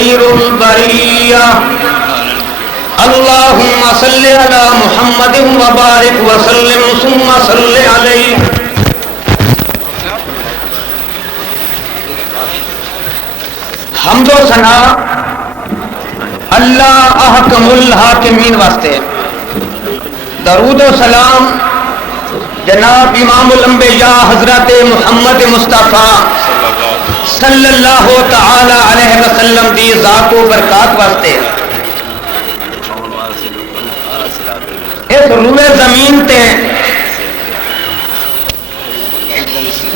خير البرية اللهم صل على محمد وبارك وسلم ثم صل عليه. حمد و ثنا اللہ احکم الحاکمین واسطے. درود و سلام جناب امام الانبیاء حضرت محمد مصطفیٰ صلی اللہ تعالی علیہ وسلم دی ذات و برکات واسطے. اس روئے زمین تے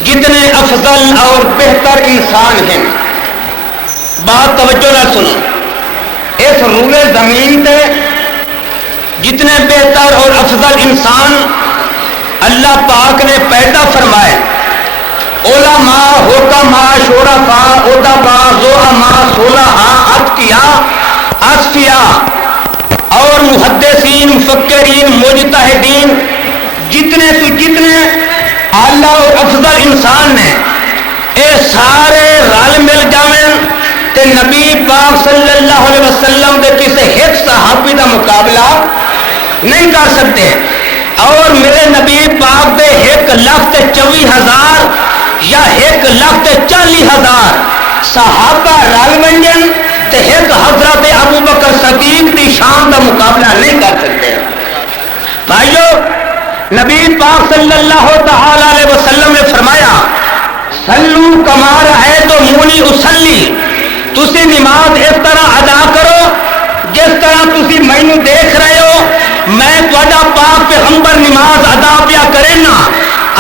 جتنے افضل اور بہتر انسان ہیں، بات توجہ نہ سنو. اس روئے زمین تے جتنے بہتر اور افضل انسان اللہ پاک نے پیدا فرمائے، علماء، حکماء، شرفاء، ادباء، زعماء، صلحاء، اتقیاء، اصفیاء اور محدثین، مفکرین، مجتہدین، جتنے تو جتنے اعلیٰ اور افضل انسان نے، اے سارے رل مل جاویں تے نبی پاک صلی اللہ علیہ وسلم دے کسی ایک صحابی دا مقابلہ نہیں کر سکتے. اور میرے نبی پاک دے 1,24,000 یا 1,40,000 صحابہ رل منجن تے ایک حضرت ابو بکر صدیق دی شان دا مقابلہ نہیں کر سکتے. بھائیو، نبی پاک صلی اللہ تعالی علیہ وسلم نے فرمایا صلو کما رأیتمونی اصلی، تسی نماز اس طرح ادا کرو جس طرح تسی مینوں دیکھ رہے ہو میں تہاڈا پاک پیغمبر نماز ادا پیا کرے نا.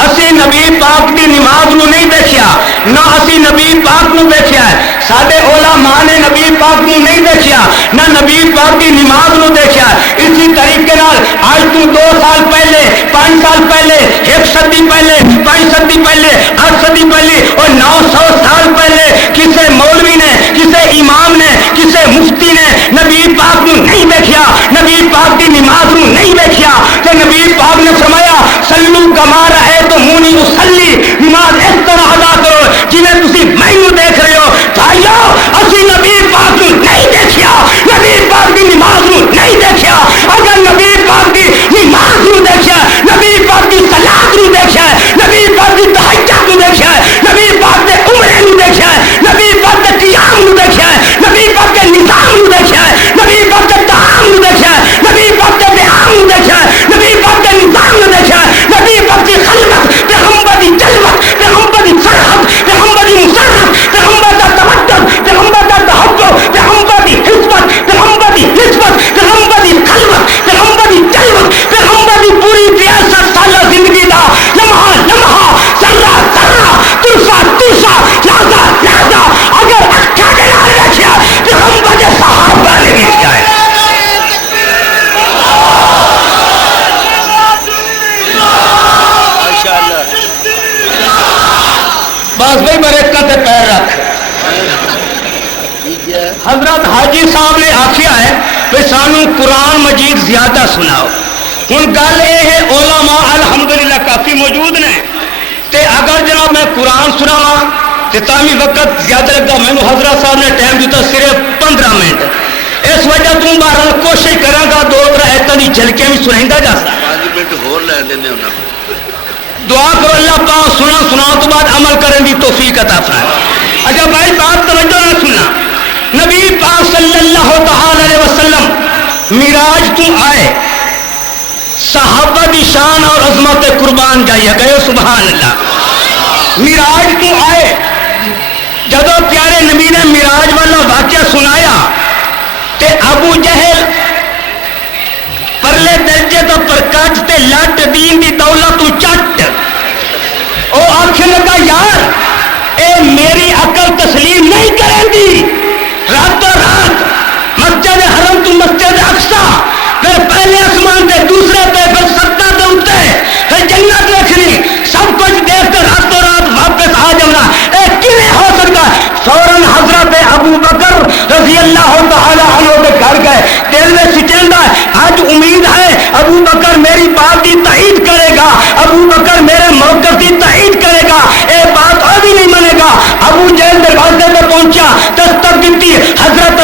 اسی نبی پاک دی نماز نو نہیں دیکھیا، نہ اسی نبی پاک نو دیکھیا ہے. ساڈے علماء نے نبی پاک نو نہیں دیکھیا، نہ نبی پاک دی نماز نو دیکھیا. اسی طریقے نال آج تو 2 سال پہلے، 5 سال پہلے، 1 صدی پہلے، 5 صدی پہلے، 8 صدی پہلے اور 900 سال پہلے کسے مولوی نے، کسے امام نے، کسے مفتی نے نبی پاک نو نہیں دیکھیا، نبی پاک دی نماز نو نہیں دیکھیا. تے نبی پاک نے فرمایا صلو کما رأیتمونی اصلی، نماز اس طرح ادا کرو جویں تسی مینوں دیکھ رہے ہو. بھائیو، اسی نبی پاک نو نہیں دیکھیا، نبی پاک دی نماز نو نہیں دیکھیا. اگر نبی پاک دی نماز نو دیکھیا، نبی پاک دی صلاۃ نو دیکھیا، نبی پاک دی تہجد نو دیکھیا، نبی پاک دے عمرے نو دیکھیا، نبی پاک دے قیام نو دیکھیا، نبی پاک دے نظام نو دیکھیا، نبی پاک دے طعام نو دیکھیا، نبی پاک دے بیان نو دیکھیا، نبی پاک دے نظام نو دیکھیا، نبی پاک دی خلوت، پیغمبر دی جلوت، پیغمبر دی فرحت، پیغمبر دی مسرت، پیغمبر دا تمدن، پیغمبر دا تحب، پیغمبر دی حسبت، پیغمبر دی نسبت، پیغمبر دی خلوت، پیغمبر دی جلوت، پیغمبر دی پوری 63 سالہ زندگی دا لمحہ لمحہ، ذرہ ذرہ، ترفہ ترفہ، لحظہ لحظہ اگر اکھا کے نال دیکھیا پیغمبر دے صحابہ نے دیکھیا ہے. بس بھائی برکت پیر رکھ. حضرت حاجی صاحب نے آخیا ہے کہ سانو قرآن مجید زیادہ سناؤ. ہوں گل یہ ہے علماء الحمدللہ کافی موجود نے تے اگر جناب میں قرآن سناواں تے تامی وقت زیادہ لگتا. مینوں حضرت صاحب نے ٹائم دیتا صرف 15 منٹ. اس وجہ تو بہرحال کوشش کراں گا 2-3 آیتاں دی جھلکیاں بھی سنائندا جا سکتا. 5 منٹ ہور لے دینے انہاں کو. دعا کرو اللہ پاک سنا تو بعد عمل کرنے کی توفیق عطا فرمائے. اچھا بھائی بات توجہ نہ سننا. نبی پاک صلی اللہ تعالی علیہ وسلم معراج تو آئے، صحابہ دی شان اور عظمت قربان جائیے گئے سبحان اللہ. معراج تو آئے، جدو پیارے نبی نے معراج والا واقعہ سنایا تے ابو جہل پرلے درجے تو پرکٹ تے لٹ دین دی دولت تو چٹ او آنکھیں لگا یار اے میری عقل تسلیم نہیں کریں دی. راتوں رات مسجد حرم تو مسجد اقصی، پھر پہلے آسمان دے دوسرے پہ، پھر سطح دے اوتے، پھر جنت دیکھنی، سب کچھ دیکھ کر راتوں رات واپس آ جانا اے کیویں ہو سکتا؟ فوراً حضرت ابو بکر رضی اللہ تعالی عنہ کے گھر گئے. دل میں سچندا آج امید ہے ابو بکر میری بات کی تائید کرے گا، ابو بکر میرے موقف کی تائید کرے گا، اے بات اور بھی نہیں مانے گا. ابو جہل دروازے پہ پہنچا، دستک دیتی، حضرت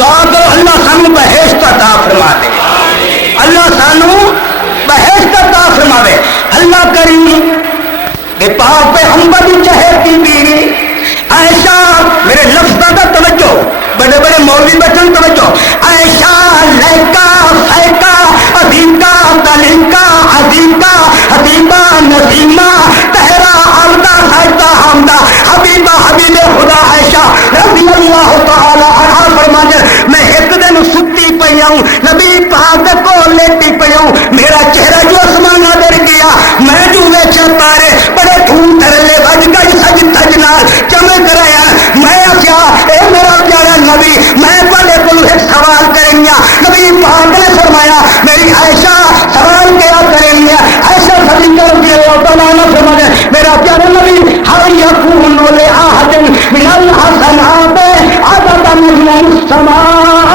دعا کرو اللہ سانو بہشت عطا فرما دے، اللہ سانو بہشت عطا فرما دے۔ اللہ کریم دے پاک پیغمبر دی چہیتی بیوی عائشہ، میرے لفظوں کا توجہ، بڑے بڑے مولوی بچن توجہ، عائشہ لیکا فیکا ادیکا تلیکا عزیکا حبیبہ نسیمہ تہرا عبدہ سائدہ حمدہ حبیبہ حبیب خدا عائشہ رضی اللہ تعالی عنہ فرماتے میں ایک دن ستی پئی ہوں، نبی پاک کو لیٹی پئی ہوں، میرا چہرہ جو آسمان در گیا، میں جو ویچا تارے بڑے دھوم دھرلے بج گئی سج تج نال چمک رہا، میں کیا اے میرا پیارا نبی میں پہلے کو ایک سوال کریں گا۔ نبی پاک نے فرمایا میری عائشہ سوال کیا کریں گے؟ عائشہ صدیقہ رضی اللہ تعالیٰ عنہ فرماتے میرا پیارا نبی ہر یکون لأحد من الحسنات عدد من السماء،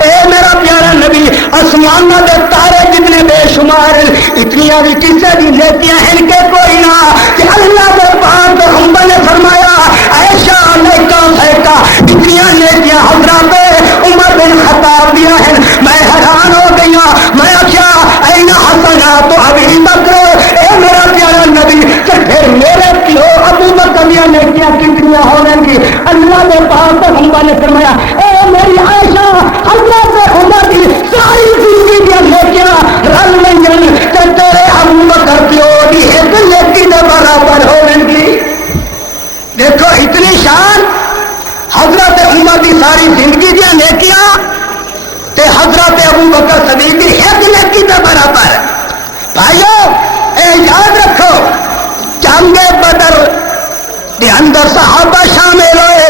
اے میرا پیارا نبی آسمان دے تارے جتنے بے شمار اتنی بھی کسی بھی نیکیاں ہیں کہ کوئی نہ، کہ اللہ کے پاک پیغمبر نے فرمایا عائشہ نیکا فیکا اتنی نیکیاں حضرات عمر بن خطاب دیا ہیں۔ میں حیران ہو گیا، میں کیا این حسنات ابی بکر، اے میرا پیارا نبی کہ پھر میرے پیو ابو بکر دیا نیکیاں کتنی ہوں گی؟ اللہ کے پاک پیغمبر نے فرمایا اے میری عائشہ حضرت عمر کی ساری زندگی دیا نیکیاں رل لیں کہ تیرے ابو بکر پیو دی ایک نیکی دے برابر ہوں گی۔ دیکھو اتنی شان حضرت عمر دی ساری زندگی دیا نیکیاں تے حضرت ابو بکر صدیق دی ایک نیکی دے برابر۔ بھائیو اے یاد رکھو جنگ بدر دے اندر صحابہ شامل ہوئے،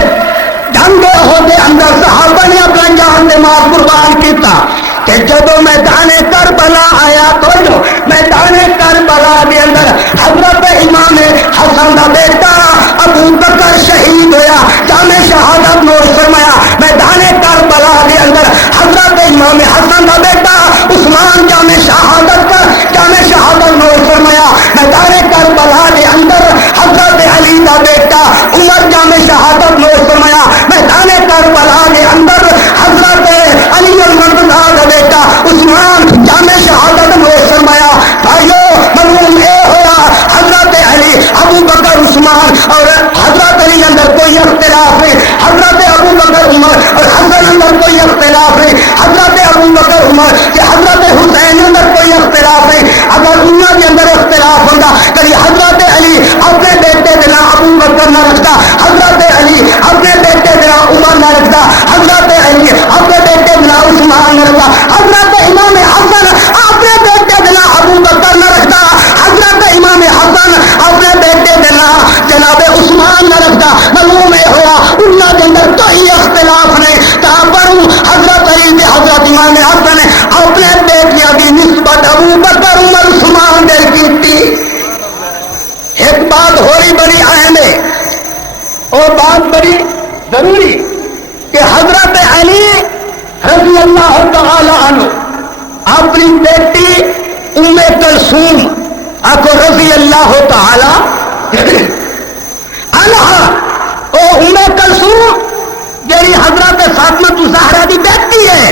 جنگ احد دے اندر صحابہ نے اپنا جان دے مال قربان کیتا، کہ جدو میدان کربلا آیا تو جو میدان کربلا دے اندر حضرت امام حسن دا بیٹا ابو بکر شہید ہویا، جامع شہادت نوش فرمایا۔ میدان کربلا دے اندر حضرت امام حسن دا بیٹا عثمان جامع شہادت نوش فرمایا۔ میدان کربلا دے اندر حضرت علی دا بیٹا عمر جامع شہادت نوش فرمایا۔ میدان کربلا دے اندر حضرت علی المرتضیٰ دا بیٹا عثمان جامع شہادت نوش فرمایا۔ بھائیو معلوم اے ہوا حضرت علی ابو بکر عثمان اور حضرت علی اندر کوئی اختلاف نہیں، حضرت ابو بکر عمر اور حسن اندر کوئی اختلاف نہیں، حضرت ابو بکر عمر کہ حضرت حسین اندر کوئی اختلاف نہیں۔ اگر انہوں کے اندر اختلاف ہوگا کبھی حضرت علی اپنے بیٹے دلا ابو بکر نہ رکھتا، حضرت علی اپنے بیٹے دلا عمر نہ رکھتا، حضرت علی اپنے بیٹے دلا عثمان نہ رکھتا، حضرت امام حسن اپنے بیٹے دلا ابو بکر نہ رکھتا، حضرت امام حسن اپنے بیٹے دلا جناب عثمان نہ رکھتا۔ معلوم یہ ہوا انہوں کے اندر کوئی اختلاف نہیں، پر حضرت علی نے حضرت امام حسن اپنے بیٹیاں کی نسبت ابو بکر عمر عثمان دے کی تھی۔ ایک بات ہو رہی بڑی اہم ہے اور بات بڑی ضروری کہ حضرت علی رضی اللہ تعالی عنہ اپنی بیٹی ام کلثوم آکو رضی اللہ تعالی عنہ او ام کلثوم جیڑی حضرت فاطمہ زہرا دی بیٹی ہے،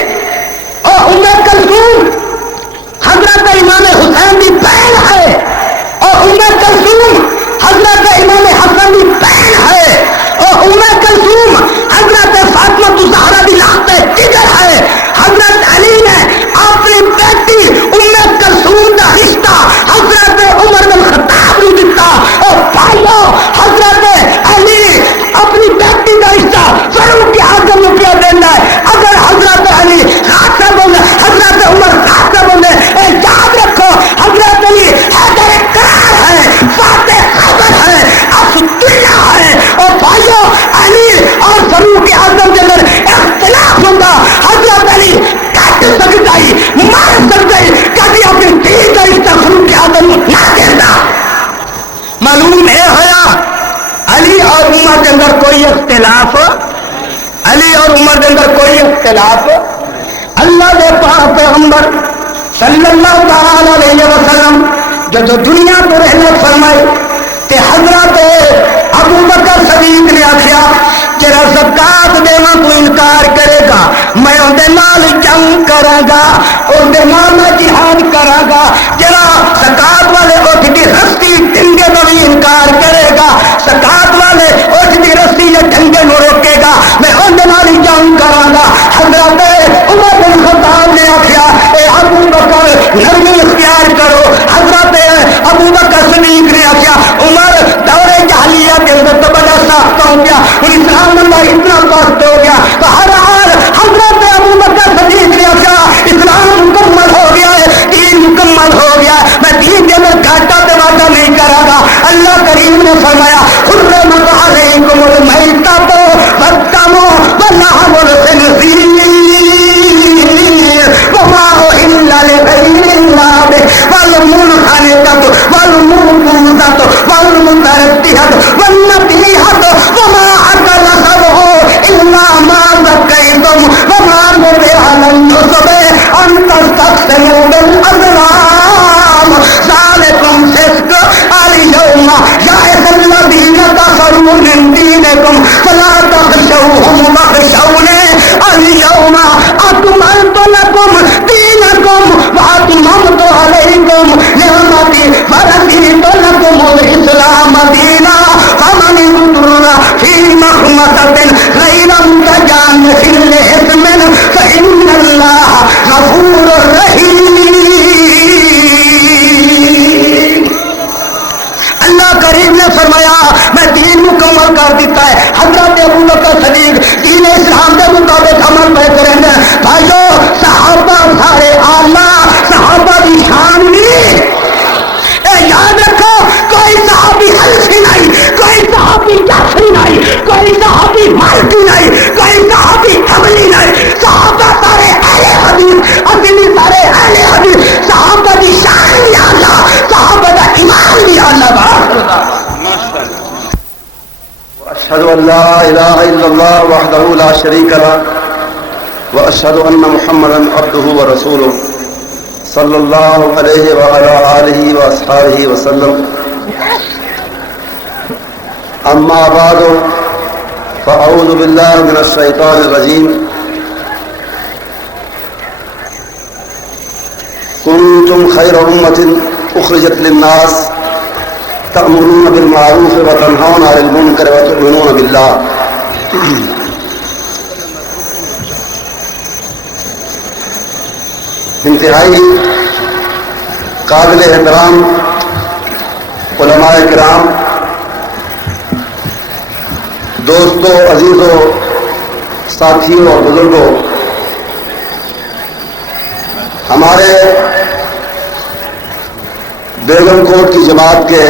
اور ام کلثوم حضرت امام حسین دی بہن ہے، اور ام کلثوم حضرت امام حسن دی بہن ہے، اور ام کلثوم حضرت فاطمہ زہرا دی لاحق جگر ہے۔ حضرت علی نے اپنی بیٹی ام کلثوم کا رشتہ حضرت عمر بن خطاب نے دیتا، اور بھائیو حضرت علی اپنی بیٹی کا رشتہ فاروق اعظم نے کیا دینا ہے۔ اگر حضرت علی خاطب ہونے، حضرت عمر خاطب ہونے، یاد رکھو حضرت علی حیدر قرار ہے، فاتح خبر ہے، اسداللہ ہے، اور بھائیو علی اور فاروق اعظم کے اندر اختلاف ہوگا، حضرت علی کٹ سکتا ہی مار سکتا ہی کبھی اپنی دین کا رشتہ فاروق اعظم نہ دینا۔ معلوم ہے ہوا علی اور عمر کے اندر کوئی اختلاف، علی اور عمر کے اندر کوئی اختلاف۔ اللہ کے پاک پیغمبر صلی اللہ تعالی علیہ وسلم جو دنیا کو رحمت فرمائے تے حضرت ابو بکر صدیق نے آخیا کرا گا اور نام جہاد کرا گا. جرا زکات والے اٹھ کے رسی ڈنگے کا بھی انکار کرے گا, زکات والے اٹھ کے رسی یا ڈنگے کو روکے گا, میں اندر والی جنگ کرا گا. حضرت عمر بن خطاب نے آخیا اے ابو بکر نرمی اختیار کرو. حضرت ابو بکر صدیق نے آخیا عمر دور جاہلیت کے اندر تو بڑا سخت ہو گیا, اسلام اللہ اتنا سخت ہو گیا. تو ہر حال حضرت ابو بکر صدیق نے آخیا اسلام مکمل ہو گیا ہے, دین مکمل ہو گیا ہے, میں دین کے اندر گھاٹا تو وعدہ نہیں کرا گا. اللہ کریم نے فرمایا حرمت علیکم المیتۃ والدم ولحم الخنزیر وما أهل لغير الله به والمنخنقة والموقوذة والمتردية والنطيحة وما أكل السبع إلا ما ذكيتم وما ذبح على النصب أن تستقسموا بالأزلام ذلكم فسق اليوم يئس الذين كفروا من دينكم فلا تخشوهم واخشوني اليوم أكملت لكم دينكم وأتممت عليكم نعمتي ورضيت لكم الإسلام دينا فمن اضطر في مخمصة غير متجانف لإثم فإن الله غفور رحيم. اللہ کریم نے فرمایا میں دین مکمل کر دیتا ہے. حضرت ابو بکر صدیق دین اسلام کے مطابق عمل پہ کریں گے. بھائیو صحابہ سارے آلہ صحابہ کی شان نہیں. یاد رکھو کوئی صحابی حلفی نہیں, کوئی صحابی جعفری نہیں, کوئی صحابی مالکی نہیں, کوئی صحابی حملی نہیں. صحابہ سارے اہل حدیث, اصلی سارے اہل حدیث. صحابہ کی شان بھی اللہ, صحابہ کا ایمان بھی اللہ. واشهد ان لا اله الا الله وحده لا شريك له واشهد ان محمدا عبده ورسوله صلى الله عليه وعلى اله واصحابه وسلم. اما بعد فاعوذ بالله من الشيطان الرجيم. كنتم خير امه اخرجت للناس تأمرون بالمعروف وتنهون عن المنکر وتؤمنون بالله. انتہائی قابل احترام علماء کرام, دوستوں, عزیزوں, ساتھیوں اور بزرگوں, ہمارے بیگم کوٹ کی جماعت کے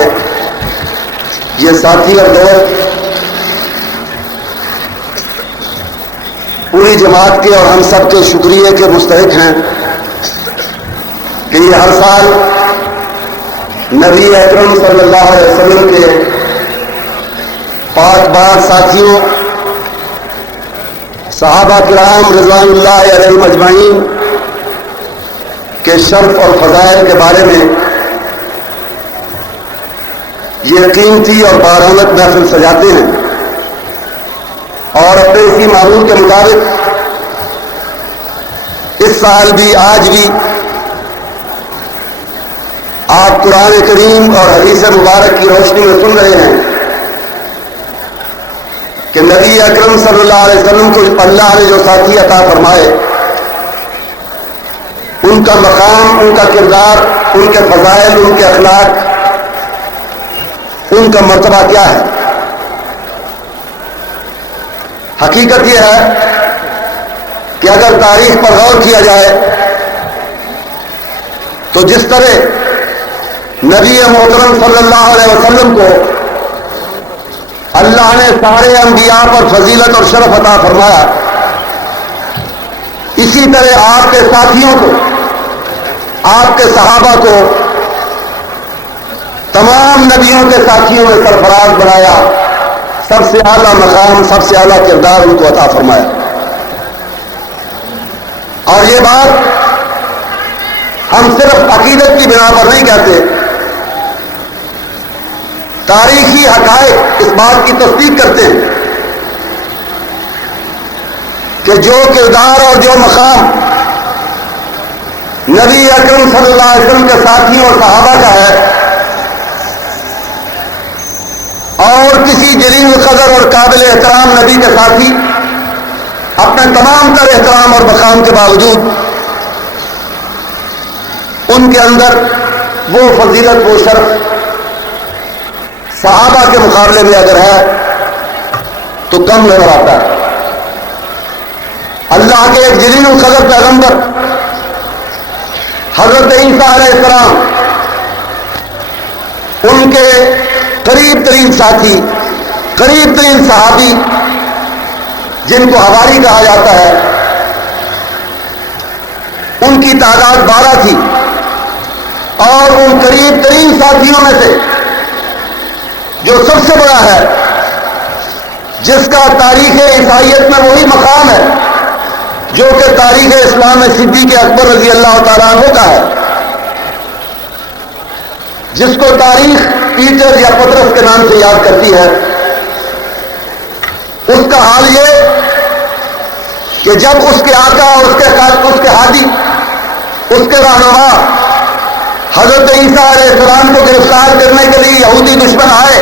یہ ساتھی اور دوست پوری جماعت کے اور ہم سب کے شکریہ کے مستحق ہیں کہ یہ ہر سال نبی اکرم صلی اللہ علیہ وسلم کے پاک باز ساتھیوں صحابہ کرام رضوان اللہ علیہم اجمعین کے شرف اور فضائل کے بارے میں یہ قیمتی اور بارآمد محفل سجاتے ہیں اور اپنے اسی معمول کے مطابق اس سال بھی آج بھی آپ قرآن کریم اور حدیث مبارک کی روشنی میں سن رہے ہیں کہ نبی اکرم صلی اللہ علیہ وسلم کو اللہ نے جو ساتھی عطا فرمائے ان کا مقام, ان کا کردار, ان کے فضائل, ان کے اخلاق, ان کا مرتبہ کیا ہے. حقیقت یہ ہے کہ اگر تاریخ پر غور کیا جائے تو جس طرح نبی محترم صلی اللہ علیہ وسلم کو اللہ نے سارے انبیاء پر فضیلت اور شرف عطا فرمایا, اسی طرح آپ کے ساتھیوں کو, آپ کے صحابہ کو تمام نبیوں کے ساتھیوں میں سرفراز بنایا, سب سے اعلیٰ مقام, سب سے اعلیٰ کردار ان کو عطا فرمایا. اور یہ بات ہم صرف عقیدت کی بنا پر نہیں کہتے, تاریخی حقائق اس بات کی تصدیق کرتے ہیں کہ جو کردار اور جو مقام نبی اکرم صلی اللہ علیہ وسلم کے ساتھیوں اور صحابہ کا ہے، اور کسی جلیل القدر اور قابل احترام نبی کے ساتھی اپنے تمام تر احترام اور مقام کے باوجود ان کے اندر وہ فضیلت، وہ شرف صحابہ کے مقابلے میں اگر ہے تو کم نظر آتا ہے۔ اللہ کے ایک جلیل القدر پیغمبر حضرت عیسیٰ علیہ السلام، ان کے قریب ترین ساتھی، قریب ترین صحابی جن کو حواری کہا جاتا ہے، ان کی تعداد 12 تھی، اور ان قریب ترین ساتھیوں میں سے جو سب سے بڑا ہے، جس کا تاریخ عیسائیت میں وہی مقام ہے جو کہ تاریخ اسلام میں صدیق اکبر رضی اللہ تعالیٰ عنہ کا ہے، جس کو تاریخ پیٹر یا پطرس کے نام سے یاد کرتی ہے۔ اس کا حال یہ کہ جب اس کے آقا اور اس کے ہادی، اس کے رہنما حضرت عیسیٰ علیہ السلام کو گرفتار کرنے کے لیے یہودی دشمن آئے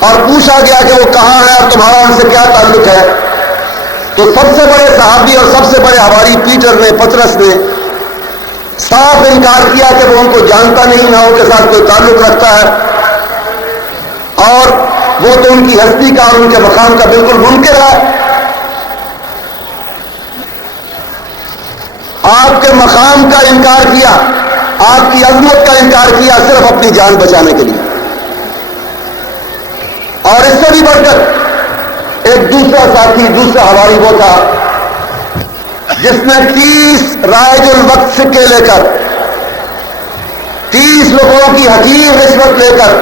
اور پوچھا گیا کہ وہ کہاں ہے اور تمہارا ان سے کیا تعلق ہے، تو سب سے بڑے صحابی اور سب سے بڑے حواری پیٹر نے، پطرس نے صاف انکار کیا کہ وہ ان کو جانتا نہیں، نہ ان کے ساتھ کوئی تعلق رکھتا ہے، اور وہ تو ان کی ہستی کا اور ان کے مقام کا بالکل منکر ہے۔ آپ کے مقام کا انکار کیا، آپ کی عظمت کا انکار کیا، صرف اپنی جان بچانے کے لیے۔ اور اس سے بھی بڑھ کر ایک دوسرا ساتھی، دوسرا حواری وہ تھا جس نے 30 رائج الوقت سکے لے کر، 30 لوگوں کی حقیر رشوت لے کر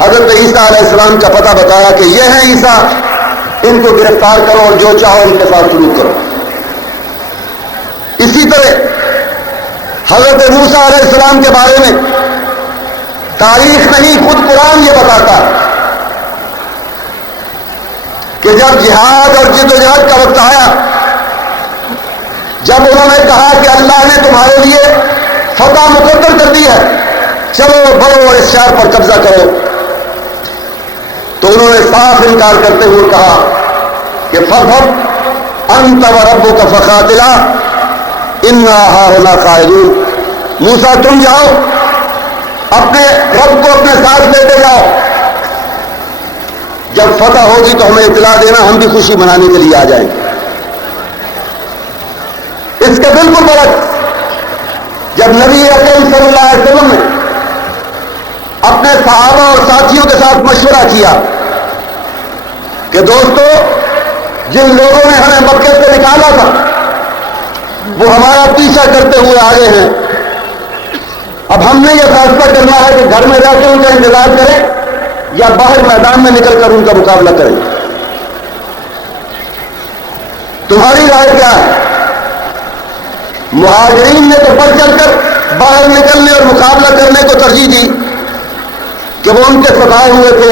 حضرت عیسیٰ علیہ السلام کا پتہ بتایا کہ یہ ہیں عیسیٰ، ان کو گرفتار کرو اور جو چاہو ان کے ساتھ سلوک کرو۔ اسی طرح حضرت موسیٰ علیہ السلام کے بارے میں تاریخ نہیں، خود قرآن یہ بتاتا کہ جب جہاد اور جد و جہد کا وقت آیا، جب انہوں نے کہا کہ اللہ نے تمہارے لیے فتح مقدر کر دی ہے، چلو بڑھو اور اس شہر پر قبضہ کرو، تو انہوں نے صاف انکار کرتے ہوئے کہا کہ فاذهب انت وربک فقاتلا انا ہاہنا قاعدون، موسیٰ تم جاؤ، اپنے رب کو اپنے ساتھ لیتے جاؤ، جب فتح ہوگی تو ہمیں اطلاع دینا، ہم بھی خوشی منانے کے لیے آ جائیں گے۔ اس کے بالکل برعکس جب نبی اکرم صلی اللہ علیہ وسلم نے اپنے صحابہ اور ساتھیوں کے ساتھ مشورہ کیا کہ دوستو، جن لوگوں نے ہمیں مکے سے نکالا تھا وہ ہمارا پیچھا کرتے ہوئے آگے ہیں، اب ہم نے یہ فیصلہ کرنا ہے کہ گھر میں رہ کے ان کا انتظار کریں یا باہر میدان میں نکل کر ان کا مقابلہ کریں، تمہاری رائے کیا ہے؟ مہاجرین نے تو بڑھ چڑھ کر باہر نکلنے اور مقابلہ کرنے کو ترجیح دی کہ وہ ان کے ستائے ہوئے تھے،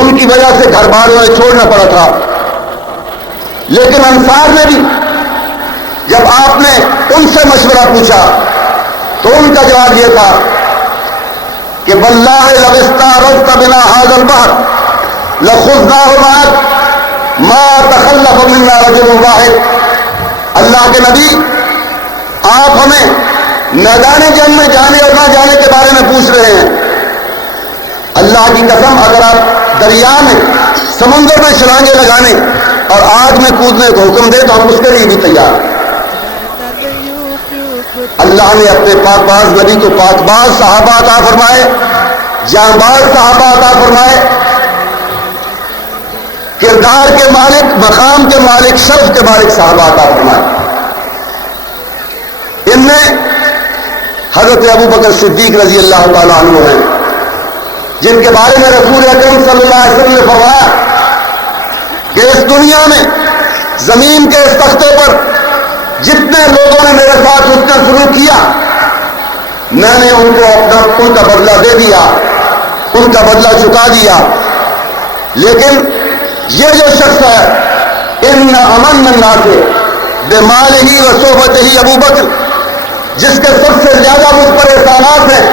ان کی وجہ سے گھر بار انہیں چھوڑنا پڑا تھا، لیکن انصار نے بھی جب آپ نے ان سے مشورہ پوچھا تو ان کا جواب یہ تھا کہ واللہ لو استعرضت بنا هذا البحر لخذناه معك ما تخلف منا رجل واحد۔ اللہ کے نبی، آپ ہمیں میدان جنگ میں جانے اور نہ جانے کے بارے میں پوچھ رہے ہیں، اللہ کی قسم اگر آپ دریا میں، سمندر میں چھلانگیں لگانے اور آگ میں کودنے کو حکم دے تو ہم اس کے لیے بھی تیار ہیں۔ اللہ نے اپنے پاک باز نبی کو پاک باز صحابہ عطا فرمائے، جانباز صحابہ عطا فرمائے، کردار کے مالک، مقام کے مالک، شرف کے مالک صحابہ عطا فرمائے۔ ان میں حضرت ابو بکر صدیق رضی اللہ تعالیٰ عنہ ہیں، جن کے بارے میں رسول اکرم صلی اللہ علیہ وسلم نے فرمایا کہ اس دنیا میں، زمین کے اس تختے پر جتنے لوگوں نے میرے ساتھ اس کا سلوک کیا، میں نے ان کو ان کا بدلہ دے دیا، ان کا بدلہ چکا دیا، لیکن یہ جو شخص ہے ان امن الناس بمالہ و صحبتہ ابو بکر، جس کے سب سے زیادہ مجھ پر احسانات ہیں،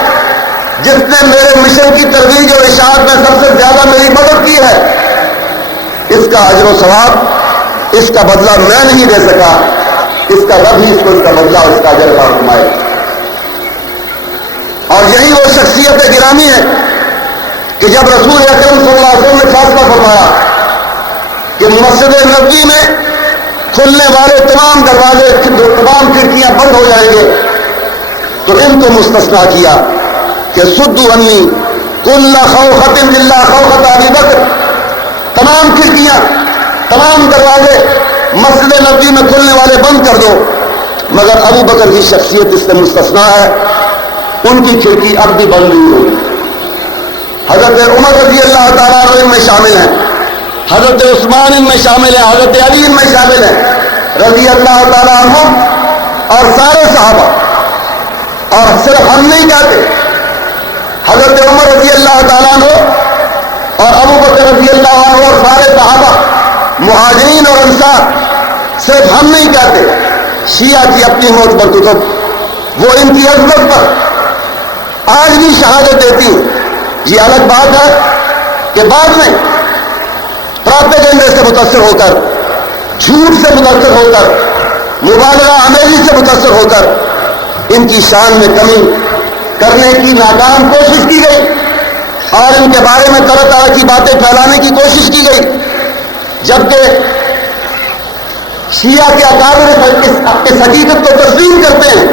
جس نے میرے مشن کی ترویج اور اشاعت میں سب سے زیادہ میری مدد کی ہے، اس کا اجر و ثواب، اس کا بدلہ میں نہیں دے سکا، اس کا رب ہی اس کو اس کا بدلہ اور اس کا اجر عطا فرمائے۔ اور یہی وہ شخصیت گرامی ہے کہ جب رسول اکرم صلی اللہ علیہ وسلم نے فیصلہ فرمایا کہ مسجد نبوی میں کھلنے والے تمام دروازے، تمام کھڑکیاں بند ہو جائیں گے، تو ان کو مستثنا کیا کہ سدو انی کل خوخۃ الا خوخۃ ابی بکر، تمام کھڑکیاں، تمام دروازے مسجد نبوی میں کھلنے والے بند کر دو، مگر ابو بکر کی شخصیت اس سے مستثنا ہے، ان کی کھڑکی اب بھی بند نہیں ہوگی۔ حضرت عمر رضی اللہ تعالیٰ عنہ ان میں شامل ہیں، حضرت عثمان ان میں شامل ہیں، حضرت علی ان میں شامل ہیں رضی اللہ تعالیٰ عنہ، اور سارے صحابہ۔ اور صرف ہم نہیں کہتے، حضرت عمر رضی اللہ تعالیٰ عنہ اور ابو بکر رضی اللہ عنہ اور سارے صحابہ، مہاجرین اور انصار، صرف ہم نہیں کہتے، شیعہ کی اپنی معتبر کتب وہ ان کی عظمت پر آج بھی شہادت دیتی ہیں۔ یہ الگ بات ہے کہ بعد میں پراپیگنڈے سے متاثر ہو کر، جھوٹ سے متاثر ہو کر، مبالغہ آمیزی سے متاثر ہو کر ان کی شان میں کمی کرنے کی ناکام کوشش کی گئی، اور ان کے بارے میں طرح طرح کی باتیں پھیلانے کی کوشش کی گئی، جبکہ شیعہ کے اکابر اس حقیقت کو تسلیم کرتے ہیں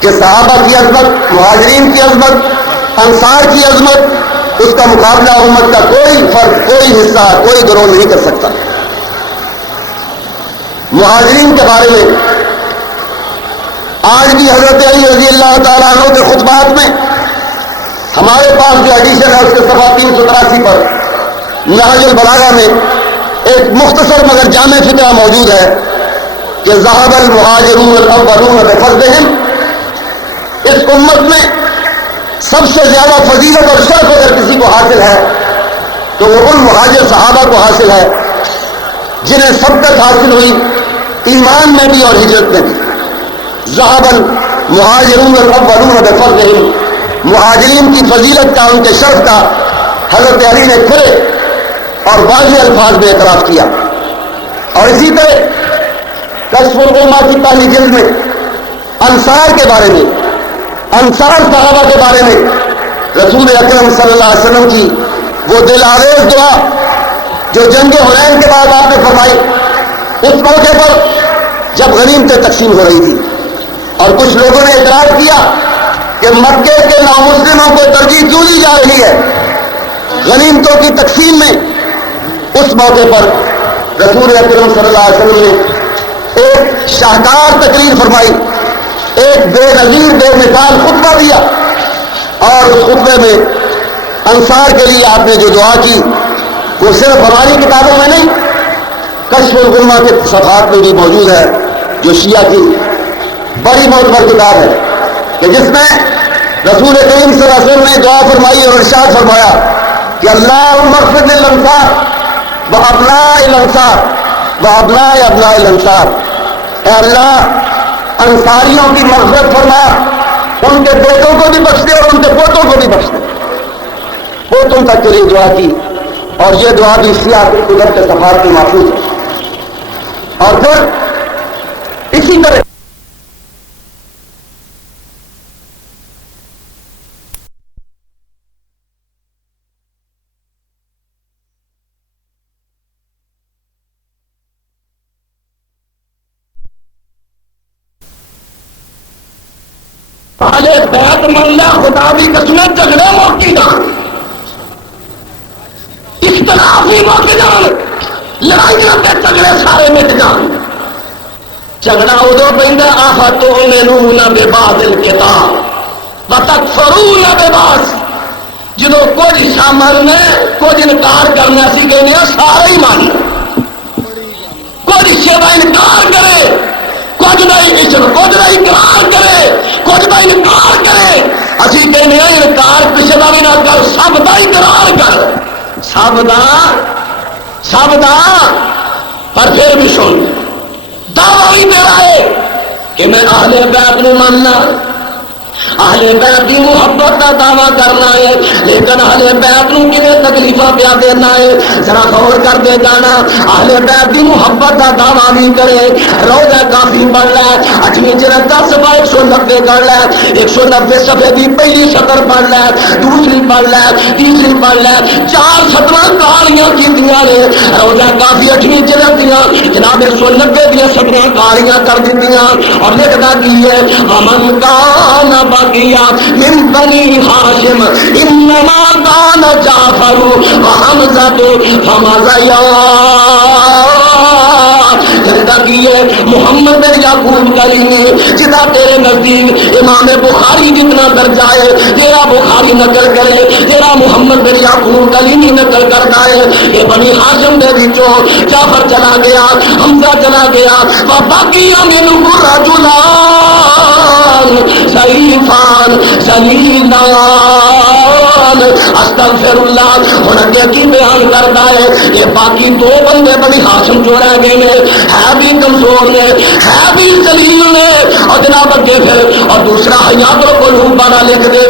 کہ صحابہ کی عظمت، مہاجرین کی عظمت، انصار کی عظمت، اس کا مقابلہ امت کا کوئی فرد، کوئی حصہ، کوئی گروہ نہیں کر سکتا۔ مہاجرین کے بارے میں آج بھی حضرت علی رضی اللہ تعالیٰ عنہ کے خطبات میں ہمارے پاس جو ایڈیشن ہے اس کے صفحہ 383 پر نہج البلاغہ میں ایک مختصر مگر جامع فقرہ موجود ہے کہ ذهب المهاجرون الاولون بفضلهم، اس امت میں سب سے زیادہ فضیلت اور شرف اگر کسی کو حاصل ہے تو وہ ان مہاجر صحابہ کو حاصل ہے جنہیں سبقت حاصل ہوئی ایمان میں بھی اور ہجرت میں بھی۔ ذهب المهاجرون الاولون بفضلهم، مہاجرین کی فضیلت کا، ان کے شرف کا حضرت علی نے کھلے اور واضح الفاظ میں اعتراف کیا۔ اور اسی طرح کشف الغمہ کی پہلی جلد میں انصار کے بارے میں، انصار صحابہ کے بارے میں رسول اکرم صلی اللہ علیہ وسلم کی وہ دل آویز دعا جو جنگ حنین کے بعد آپ نے فرمائی، اس موقع پر جب غنیمتیں تقسیم ہو رہی تھی اور کچھ لوگوں نے اعتراض کیا کہ مکے کے نامسلموں کو ترجیح کیوں دی جا رہی ہے غنیمتوں کی تقسیم میں، اس موقع پر رسول اکرم صلی اللہ علیہ وسلم نے ایک شاہکار تقریر فرمائی، ایک بے نظیر بے مثال خطبہ دیا، اور اس خطبے میں انصار کے لیے آپ نے جو دعا کی وہ صرف ہماری کتابوں میں نہیں، کشف الغمہ کے صفحات میں بھی موجود ہے، جو شیعہ کی بڑی معتبر کتاب ہے، کہ جس میں رسول کریم صلی اللہ علیہ وسلم نے دعا فرمائی اور ارشاد فرمایا کہ اللہم اغفر للانصار وابناء الانصار وابناء ابناء الانصار، اے اللہ انصاریوں کی مغفرت فرما، ان کے بیٹوں کو بھی بخش دے اور ان کے پوتوں کو بھی بخش دے۔ پوتوں تک کے لیے دعا کی، اور یہ دعا بھی سیاہ قدرت کے صفحات میں محفوظ ہے۔ اور پھر اسی طرح بیعت ملا خدا بھی قسمیں جھگڑے موقع جان، اختلاف ہی موقع جان، لڑائیاں پہ جھگڑے سارے مٹ جان۔ جھگڑا ادو پہ افتؤمنون ببعض الکتاب وتکفرون ببعض، جدو کچھ شامل نے کچھ انکار کرنا سی کہنے سارے ہی مان، کچھ شیوا انکار کرے، کچھ نہیں کچھ نہیں اقرار کرے، کچھ نہیں انکار کرے، اسی کہنے انکار کسی کا بھی نہ کر، سب کا اقرار کر، سب کا پر پھر بھی سن دعویٰ بھی تیرا ہے کہ میں اہل بیت نو ماننا، اہل بیت کی محبت کا دعویٰ کرنا ہے، لیکن اہل بیت نو کیویں تکلیفاں پیا دینا ہے، ذرا غور کر دے جانا۔ اہل بیت کی محبت کا دعویٰ بھی کرے، روضہ کافی پڑھ لے، 8ویں جلد 10 صفحہ 190 کر لے، 190 صفحے کی پہلی سطر پڑھ لے، دوسری پڑھ لے، تیسری پڑھ لے، 4 سطراں کالیاں کیتیاں نے، روضہ کافی 8ویں جلد دیاں جناب 190 دیاں سطراں کالیاں کر دیتیاں، اور لکھدا کی ہے ومن کان بقیا من بنی ہاشم انما کان جعفر وحمزہ فمزیا، محمد بن یعقوب کلیمی جدا تیرے نزدیک امام بخاری جتنا درجہ ہے، تیرا بخاری نقل کرے، تیرا محمد بن یعقوب کلیمی نقل کرتا ہے کہ بنی ہاشم دے وچوں جعفر چلا گیا، حمزہ چلا گیا، وبقی منہ رجلان سیفان سلیلان، استغفر اللہ۔ ہن اگے کی بیان کرتا ہے کہ باقی 2 بندے بنی ہاشم جو رہ گئے نے، ہے بھی کمزور نے، ہے بھی ذلیل نے، اور جناب اگے پھر اور دوسرا حیات القلوب والا لکھ دے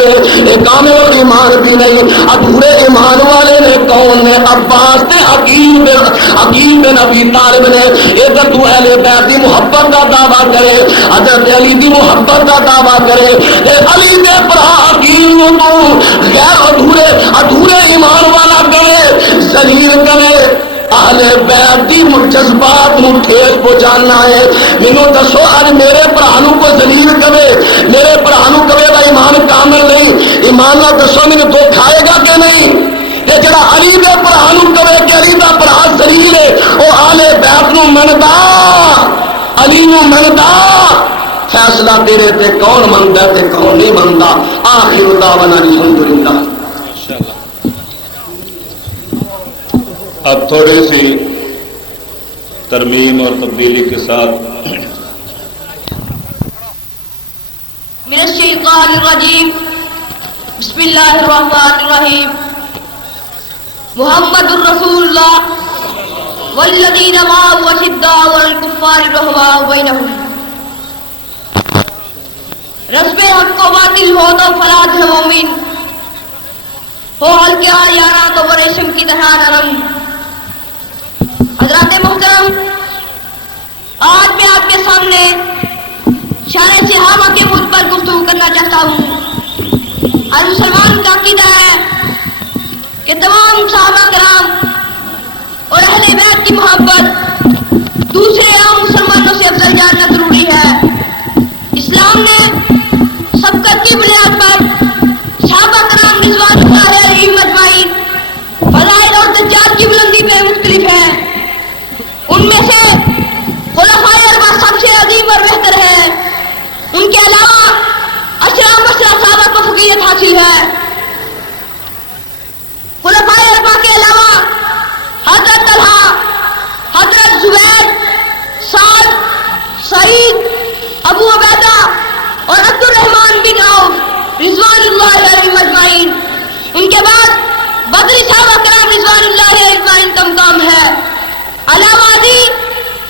یہ کامل ایمان بھی نہیں، ادھورے ایمان والے نے کون نے؟ عباس تے عقیل بن ابی طالب نے۔ ادھر تو اہل بیت دی محبت کا دعویٰ کرے، حضرت علی دی محبت کا دعویٰ کرے، علی دے بھرا عقیل نو تو غیر ادھورے ایمان والا کرے، ذلیل کرے، اہل بیت دی جذبات نو ٹھیس پہنچانا ہے۔ مینوں دسو اج میرے بھرا نو کوئی ذلیل کرے، میرے بھرا نو کہے دا ایمان کامل نہیں، ایمان نال دسو مینوں دکھ آئے گا کہ نہیں؟ کہ جڑا علی دے بھرا نو کہے کہ علی دا بھرا ذلیل ہے، او اہل بیت نو مندا، علی نو مندا، فیصلہ تیرے تے کون مندا تے کون نہیں مندا۔ آخر دعوانا الحمدللہ۔ اب تھوڑی سی ترمیم اور تبدیلی کے ساتھ من الشیطان الرجیم، بسم اللہ الرحمن الرحیم، محمد الرسول اللہ والذین معه اشداء علی الکفار رحماء بینہم، رسم حق و باطل ہو تو فلاد مومن ہو، ہلکے آریانہ تو وہ ریشم کی طرح نرم۔ حضرات محترم، آج میں آپ کے سامنے شان صحابہ کے ملک پر گفتگو کرنا چاہتا ہوں۔ ہر مسلمان کا عقیدہ ہے کہ تمام صحابہ کرام اور اہل بیت کی محبت دوسرے عام مسلمانوں سے افضل جاننا ضروری ہے۔ اسلام نے سبقت کی بنیاد پر صحابہ کرام رضوان اللہ علیہم اجمعین فضائل اور درجات کی بلندی پہ مختلف ہے۔ ان میں سے خلفائے اربعہ سب سے عظیم اور بہتر ہے، ان کے علاوہ اشرا مشرا صحابہ کو فقیہت حاصل ہے۔ خلفائے اربعہ کے علاوہ حضرت طلحہ، حضرت زبیر، سعد، سعید، ابو عبیدہ اور عبد الرحمن بن عوف رضوان اللہ علیہم اجمعین، ان کے بعد بدری صحابہ کرام رضوان اللہ علیہم اجمعین کا مقام ہے۔ علاوہ ازیں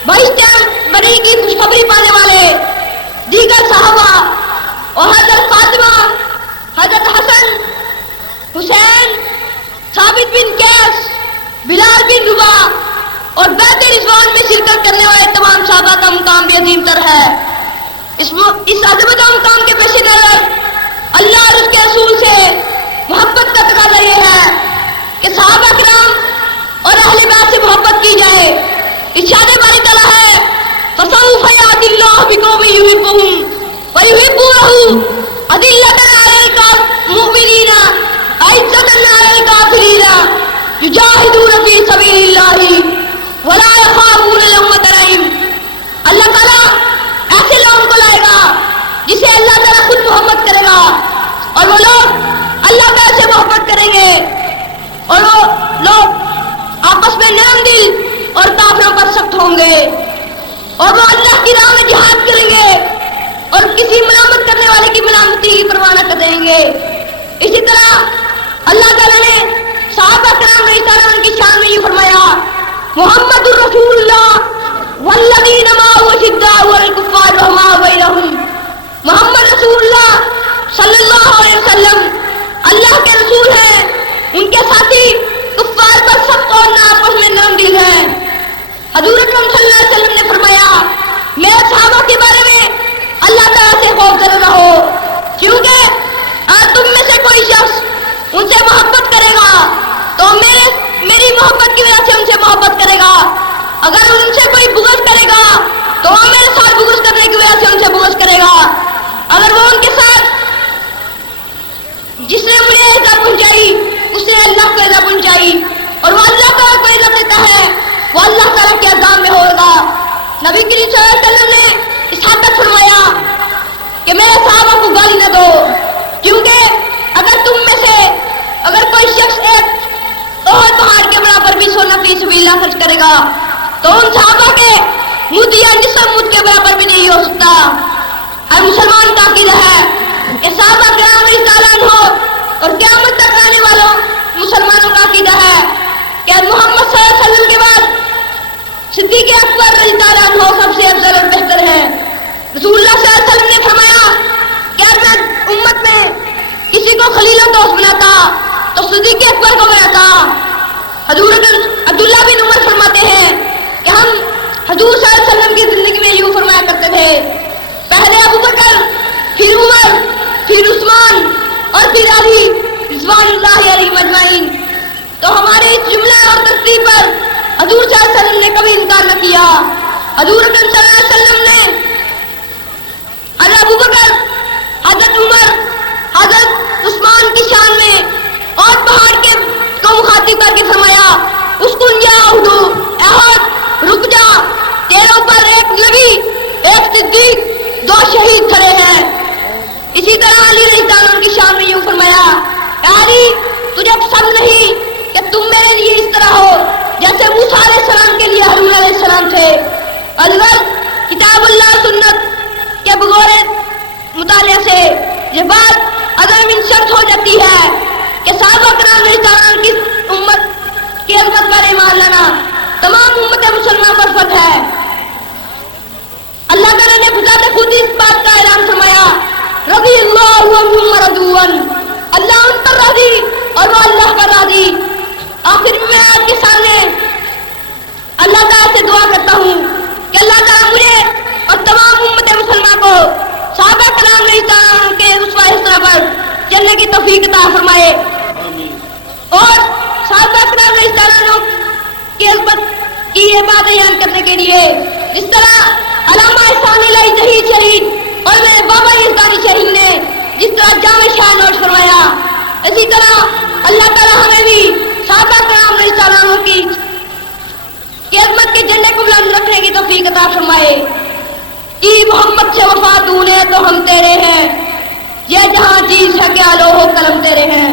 بہشت بری کی خوشخبری پانے والے دیگر صحابہ اور حضرت فاطمہ، حضرت حسن، حسین، ثابت بن قیس، بلال بن رباح اور بیعت رضوان میں شرکت کرنے والے تمام صحابہ کا مقام بھی عظیم تر ہے۔ اس عظمت مقام کے پیش نظر اللہ اور اس کے رسول سے محبت کا تقاضا یہ ہے کہ صحابہ کرام اور اہل بیت سے محبت کی جائے۔ ارشاد باری تعالیٰ ہے فَسَوْفَ يَأْتِي اللَّهُ بِقَوْمٍ يُحِبُّهُمْ وَيُحِبُّونَهُ أَذِلَّةً عَلَى الْمُؤْمِنِينَ أَعِزَّةً عَلَى الْكَافِرِينَ يُجَاهِدُونَ فِي سَبِيلِ اللَّهِ وَلَا يَخَافُونَ لَوْمَةَ لَائِمٍ۔ اللہ تعالیٰ ایسے لوگوں کو لائے گا جسے اللہ تعالیٰ خود محبت کرے گا، اور وہ لوگ اللہ تعالیٰ سے محبت کریں گے، اور وہ لوگ آپس میں نرم دل اور کافروں پر سخت ہوں گے، اور وہ اللہ کی راہ میں جہاد کریں گے اور کسی ملامت کرنے والے کی ملامتی کی پرواہ نہ کریں گے۔ اسی طرح اللہ تعالیٰ نے صحابہ کرام رضی اللہ عنہم کی شان میں یہ فرمایا محمد الرسول اللہ والذین معه اشداء علی الکفار رحماء بینہم. محمد رسول اللہ صلی اللہ علیہ وسلم اللہ کے رسول ہیں، ان کے ساتھی کفار پر سخت اور آپس میں نرم دل ہیں. حضور اکرم صلی اللہ علیہ وسلم نے فرمایا میرے صحابہ کے بارے میں اللہ تعالیٰ سے خوف کرے رہو، کیونکہ تم میں سے کوئی شخص ان سے محبت کرے گا تو میری محبت کی وجہ سے ان سے محبت کرے گا، اگر ان سے کوئی بغض کرے گا تو وہ میرے ساتھ بغض کرنے کی وجہ سے ان سے بغض کرے گا. اگر وہ ان کے ساتھ جس نے مجھے ایزا پہنچائی اس نے اللہ کو ایزا پہنچائی، اور وہ اللہ تعالیٰ کو ایزا دیتا ہے وہ اللہ تعالیٰ کے عذاب میں ہوگا. نبی کریم صلی اللہ علیہ وسلم نے اس حد تک فرمایا کہ میرے صحابہ کو گالی نہ دو، کیونکہ اگر تم میں سے اگر کوئی شخص ایک احد پہاڑ کے برابر بھی سونا فی سبیل اللہ خرچ کرے گا تو ان صحابہ کے مد یا نصف مد کے برابر بھی نہیں ہو سکتا. اور مسلمان کا عقیدہ ہے کہ صحابہ کرام رضی اللہ عنہ اور قیامت تک آنے والوں مسلمانوں کا عقیدہ ہے کہ محمد صلی اللہ علیہ وسلم کے بعد صدیق اکبر رضی اللہ عنہ سب سے افضل اور بہتر ہے. رسول اللہ صلی اللہ علیہ وسلم نے فرمایا کہ اگر میں امت میں کسی کو خلیل و دوست بناتا تو صدیق اکبر کو بناتا. حضور عبداللہ بن عمر فرماتے ہیں کہ ہم حضور صلی اللہ علیہ وسلم کی زندگی میں یوں فرمایا کرتے تھے، پہلے ابو بکر، پھر عمر، پھر عثمان اور پھر علی رضوان اللہ علیہم اجمعین. تو ہمارے اس جملہ اور ترتیب پر حضور صلی اللہ علیہ وسلم نے کبھی انکار نہ کیا. حضور اکرم صلی اللہ علیہ وسلم نے حضرت ابو بکر، حضرت عمر، حضرت عثمان کی شان میں اور پہاڑ کے کو مخاطب کر کے فرمایا اسکن یا اہدو، احد رک جا، تیرے اوپر ایک نبی، ایک صدیق، دو شہید کھڑے ہیں. اسی طرح علی رضی اللہ عنہ کی شان میں یوں فرمایا کہ علی تجھے پسند نہیں کہ تم میرے لیے اس طرح ہو جیسے موسیٰ علیہ السلام کے لیے ہارون علیہ السلام تھے. اگر کتاب اللہ سنت کے بغور مطالعے سے یہ بات عدم من شرط ہو جاتی ہے کہ صحابہ کرام رضی اللہ عنہ کی امت کی عظمت پر ایمان لانا تمام امت مسلمان پر فرض ہے. اللہ تعالیٰ نے بذات خود اس بات کا اعلان فرمایا رضی اللہ عنہم ورضوا عنہ، اللہ ان پر راضی اور وہ اللہ پر راضی. آخر میں آپ کے سامنے اللہ تعالیٰ سے دعا کرتا ہوں کہ اللہ تعالیٰ مجھے اور تمام امت مسلمان کو صحابہ کرام رضی اللہ عنہ کے رسوا حسنہ پر چلنے کی توفیق عطا فرمائے، اور صحابہ کرام رضی اللہ عنہ کی عظمت کی یہ بات بیان کرنے کے لیے جس طرح علامہ احسان الہی ظہیر شہید اور میرے بابا یزدانی شہید نے جس طرح جامع شان نوش فرمایا، اسی طرح اللہ تعالیٰ ہمیں بھی صحابہ کرام رضی اللہ عنہ کی عظمت کے جھنڈے کو بلند رکھنے کی توفیق عطا فرمائے. کہ محمد سے وفا تو نے تو ہم تیرے ہیں، یہ جہاں چیز ہے کیا لوہ و قلم تیرے ہیں.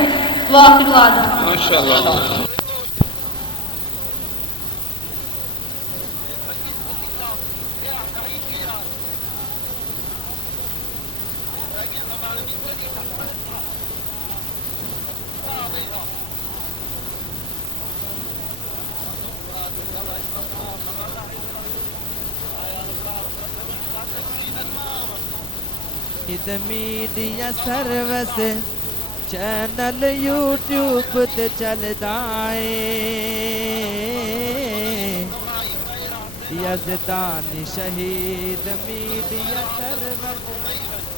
واخر دعوانا ماشاءاللہ. میڈیا سروس چینل یوٹیوب تے چلدا اے یزدانی شہید media service.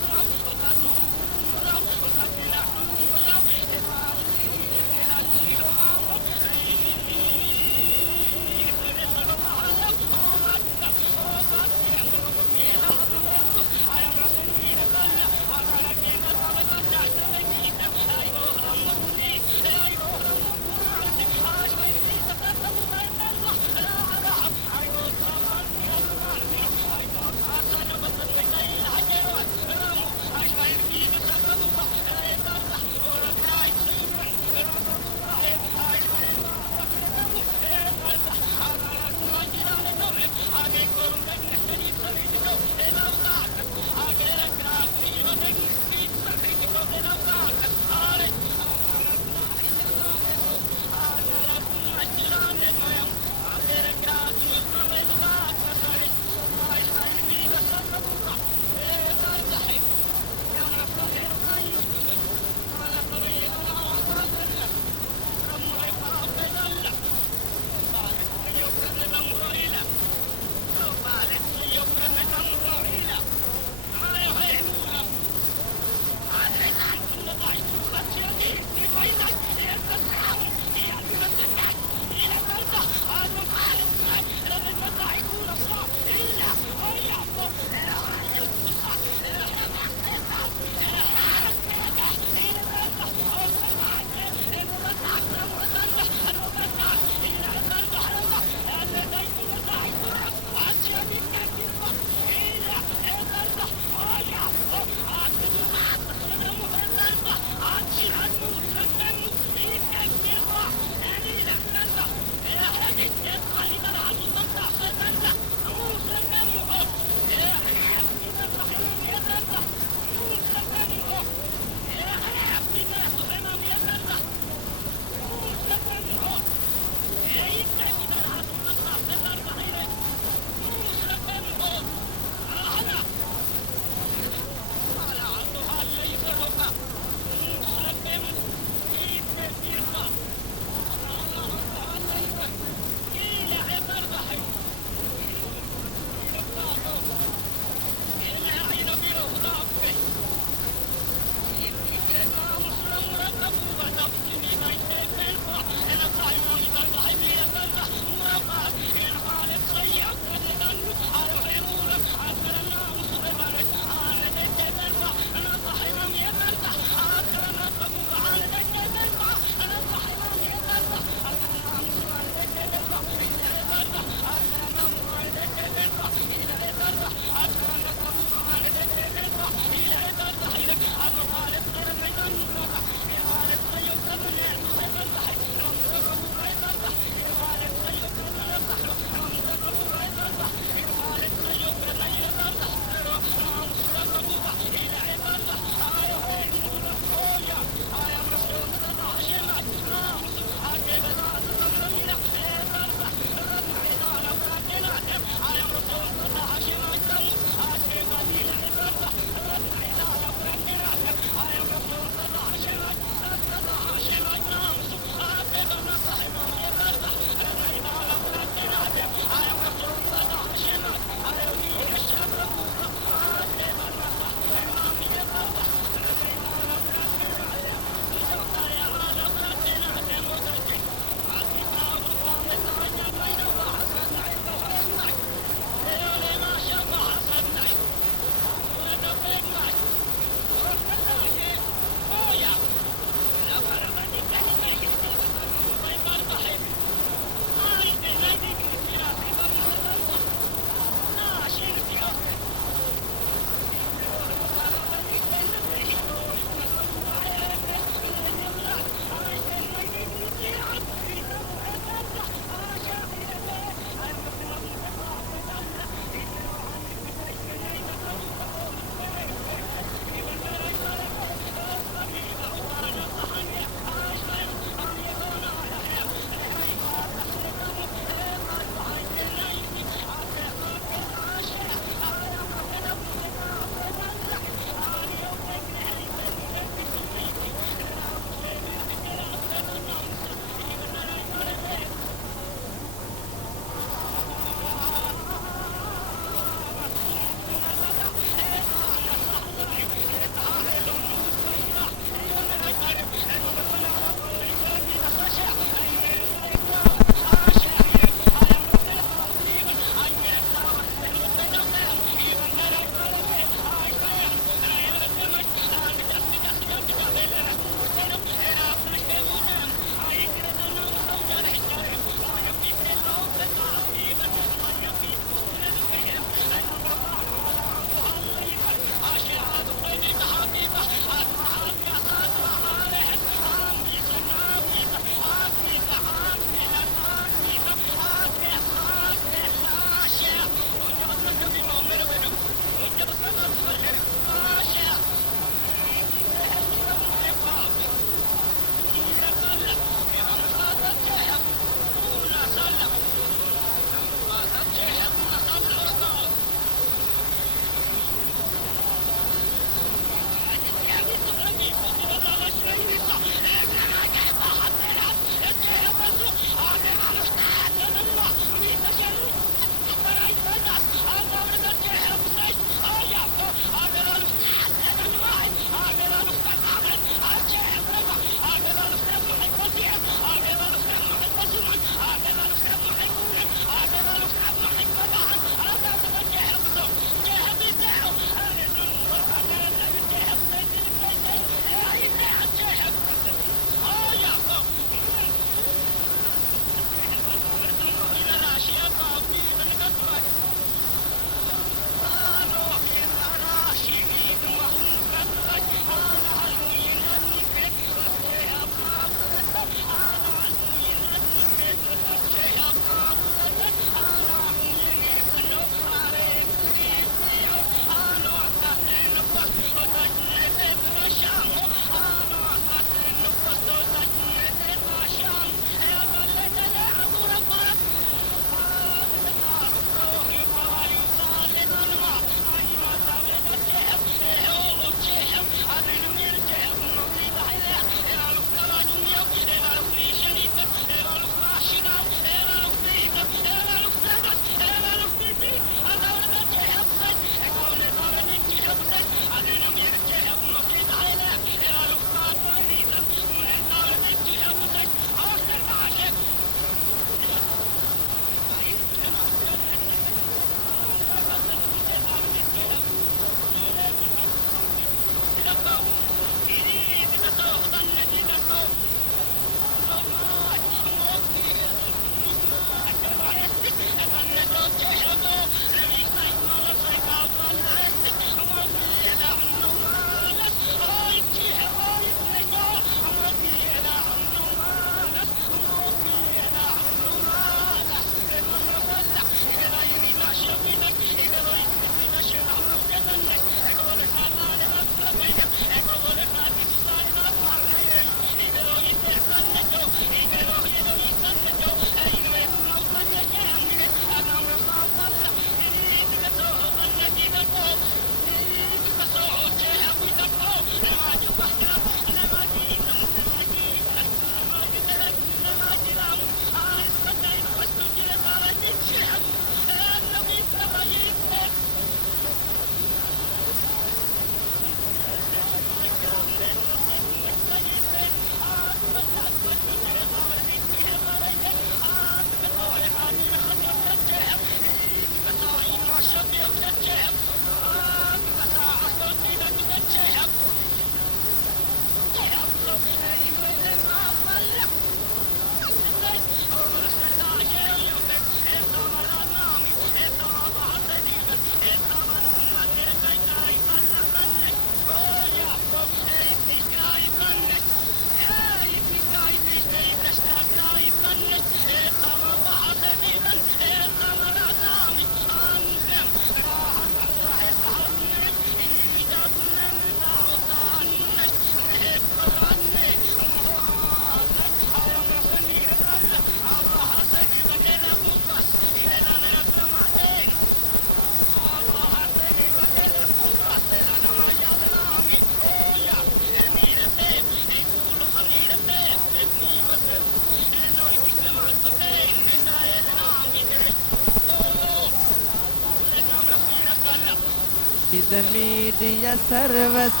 Media service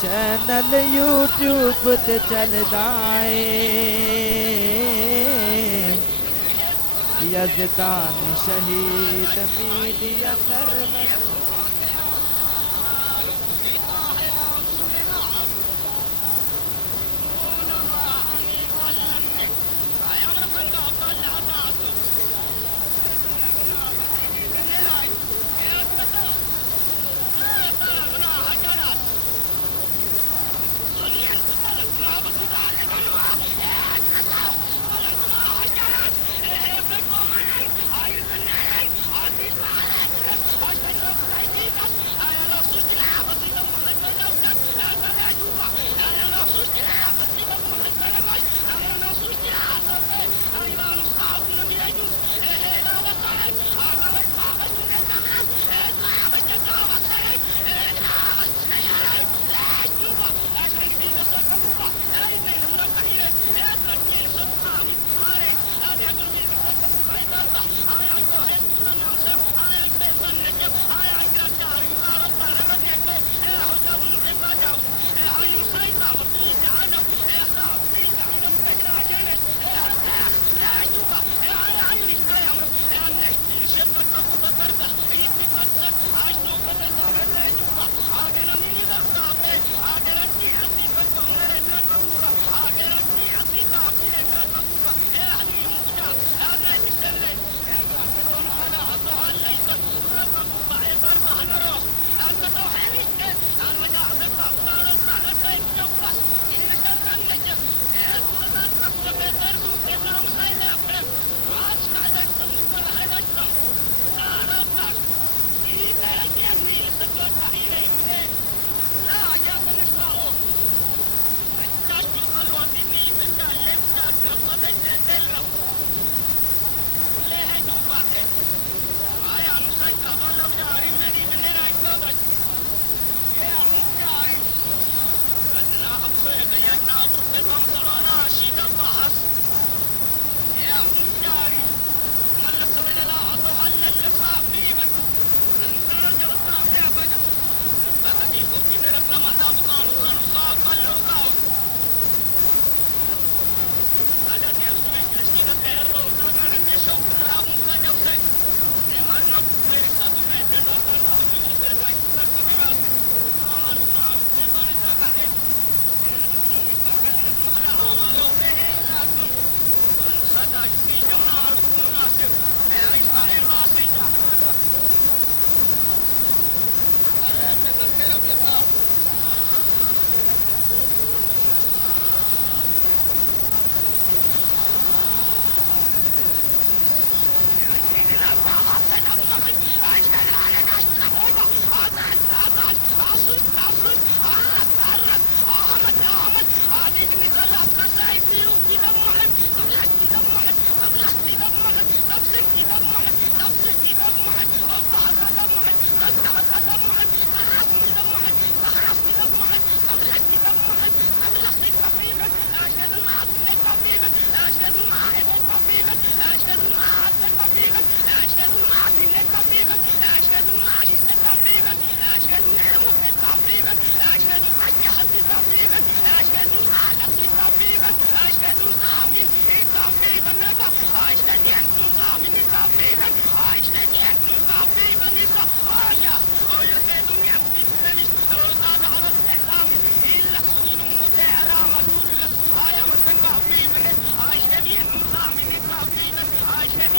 channel YouTube تے چلدا اے یزدان شہید میڈیا سروس I